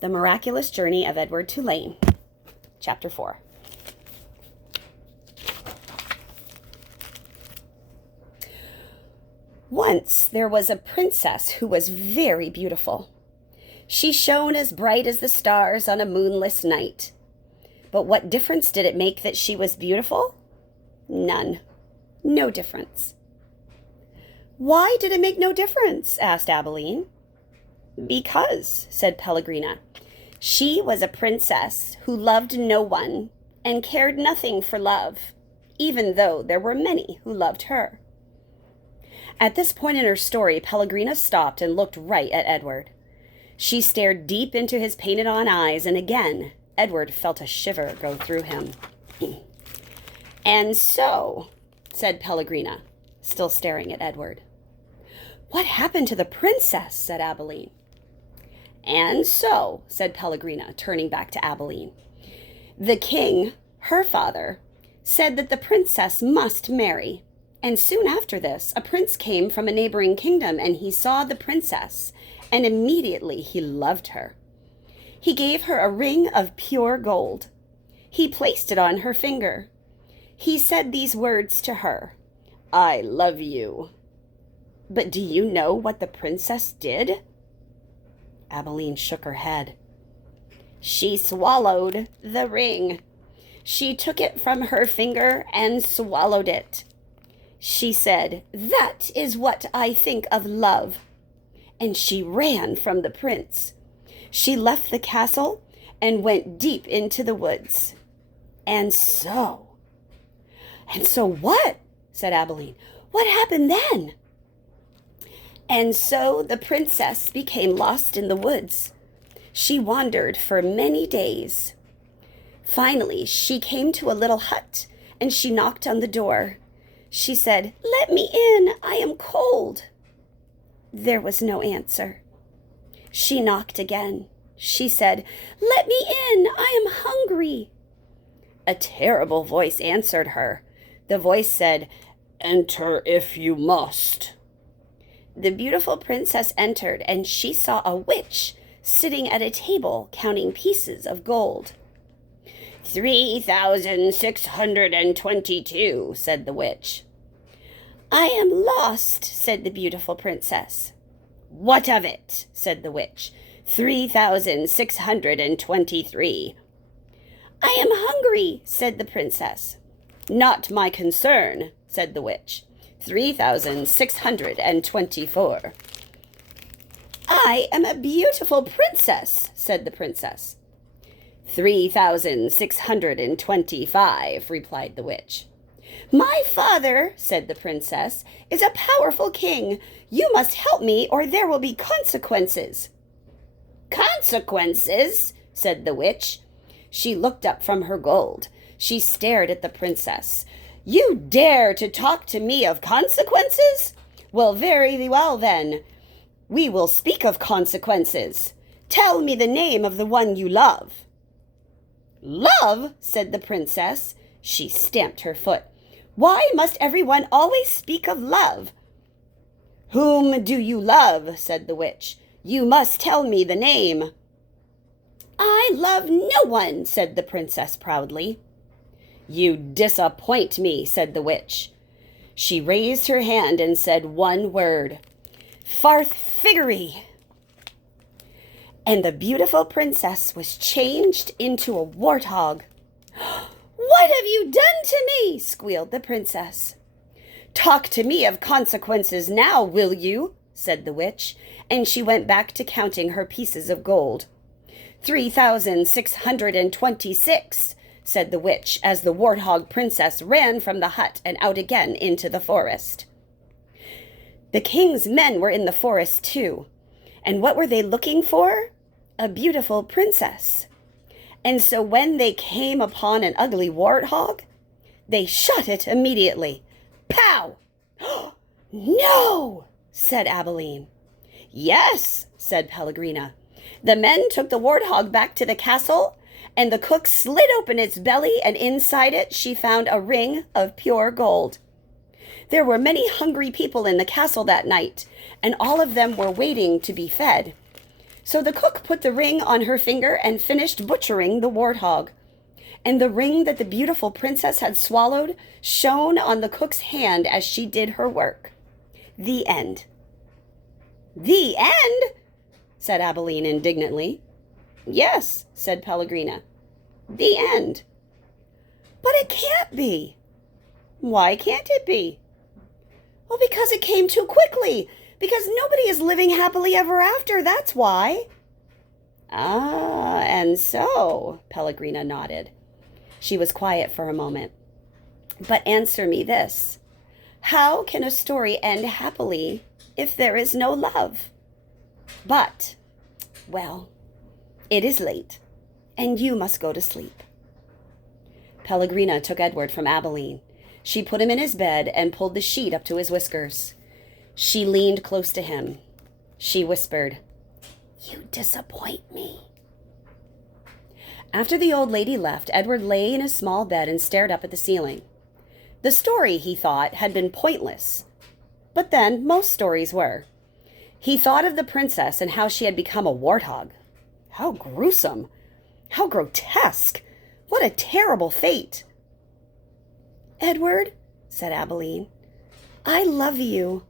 The Miraculous Journey of Edward Tulane, Chapter 4. Once there was a princess who was very beautiful. She shone as bright as the stars on a moonless night. But what difference did it make that she was beautiful? None. No difference. Why did it make no difference? Asked Abilene. Because, said Pellegrina, she was a princess who loved no one and cared nothing for love, even though there were many who loved her. At this point in her story, Pellegrina stopped and looked right at Edward. She stared deep into his painted-on eyes, and again, Edward felt a shiver go through him. And so, said Pellegrina, still staring at Edward. What happened to the princess? Said Abilene. And so, said Pellegrina, turning back to Abilene, the king, her father, said that the princess must marry. And soon after this, a prince came from a neighboring kingdom, and he saw the princess, and immediately he loved her. He gave her a ring of pure gold. He placed it on her finger. He said these words to her, I love you. But do you know what the princess did? Abilene shook her head. She swallowed the ring. She took it from her finger and swallowed it. She said, that is what I think of love. And she ran from the prince. She left the castle and went deep into the woods. And so what? Said Abilene. What happened then? And so the princess became lost in the woods. She wandered for many days. Finally, she came to a little hut, and she knocked on the door. She said, let me in, I am cold. There was no answer. She knocked again. She said, let me in, I am hungry. A terrible voice answered her. The voice said, enter if you must. The beautiful princess entered, and she saw a witch sitting at a table counting pieces of gold. 3,622, said the witch. I am lost, said the beautiful princess. What of it? Said the witch. 3,623. I am hungry, said the princess. Not my concern, said the witch. 3,624. I am a beautiful princess, said the princess. 3,625, replied the witch. My father, said the princess, is a powerful king. You must help me or there will be consequences. Consequences? Said the witch. She looked up from her gold. She stared at the princess. You dare to talk to me of consequences? Well, very well then. We will speak of consequences. Tell me the name of the one you love. Love? Said the princess. She stamped her foot. Why must everyone always speak of love? Whom do you love? Said the witch. You must tell me the name. I love no one, said the princess proudly. You disappoint me, said the witch. She raised her hand and said one word. Farthfiggery. And the beautiful princess was changed into a warthog. What have you done to me? Squealed the princess. Talk to me of consequences now, will you? Said the witch, and she went back to counting her pieces of gold. 3,626, said the witch, as the warthog princess ran from the hut and out again into the forest. The king's men were in the forest too, and what were they looking for? A beautiful princess. And so when they came upon an ugly warthog, they shot it immediately. Pow! No, said Abilene. Yes, said Pellegrina. The men took the warthog back to the castle, and the cook slid open its belly, and inside it she found a ring of pure gold. There were many hungry people in the castle that night, and all of them were waiting to be fed. So the cook put the ring on her finger and finished butchering the warthog. And the ring that the beautiful princess had swallowed shone on the cook's hand as she did her work. The end. The end? Said Abilene indignantly. Yes, said Pellegrina. The end. But it can't be. Why can't it be? Well, because it came too quickly. Because nobody is living happily ever after, that's why. Ah, and so, Pellegrina nodded. She was quiet for a moment. But answer me this. How can a story end happily if there is no love? But, well, it is late, and you must go to sleep. Pellegrina took Edward from Abilene. She put him in his bed and pulled the sheet up to his whiskers. She leaned close to him. She whispered, "You disappoint me." After the old lady left, Edward lay in his small bed and stared up at the ceiling. The story, he thought, had been pointless. But then, most stories were. He thought of the princess and how she had become a warthog. How gruesome! How grotesque! What a terrible fate! "Edward," said Abilene, "I love you.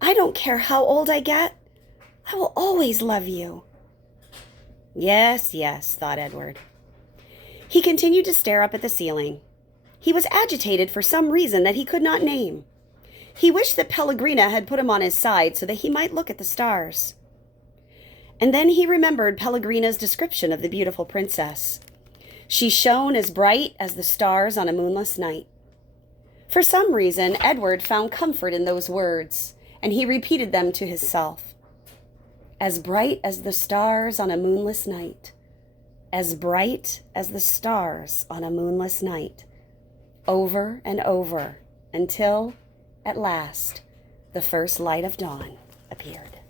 I don't care how old I get. I will always love you." Yes, yes, thought Edward. He continued to stare up at the ceiling. He was agitated for some reason that he could not name. He wished that Pellegrina had put him on his side so that he might look at the stars. And then he remembered Pellegrina's description of the beautiful princess. She shone as bright as the stars on a moonless night. For some reason, Edward found comfort in those words, and he repeated them to himself. As bright as the stars on a moonless night. As bright as the stars on a moonless night. Over and over, until, at last, the first light of dawn appeared.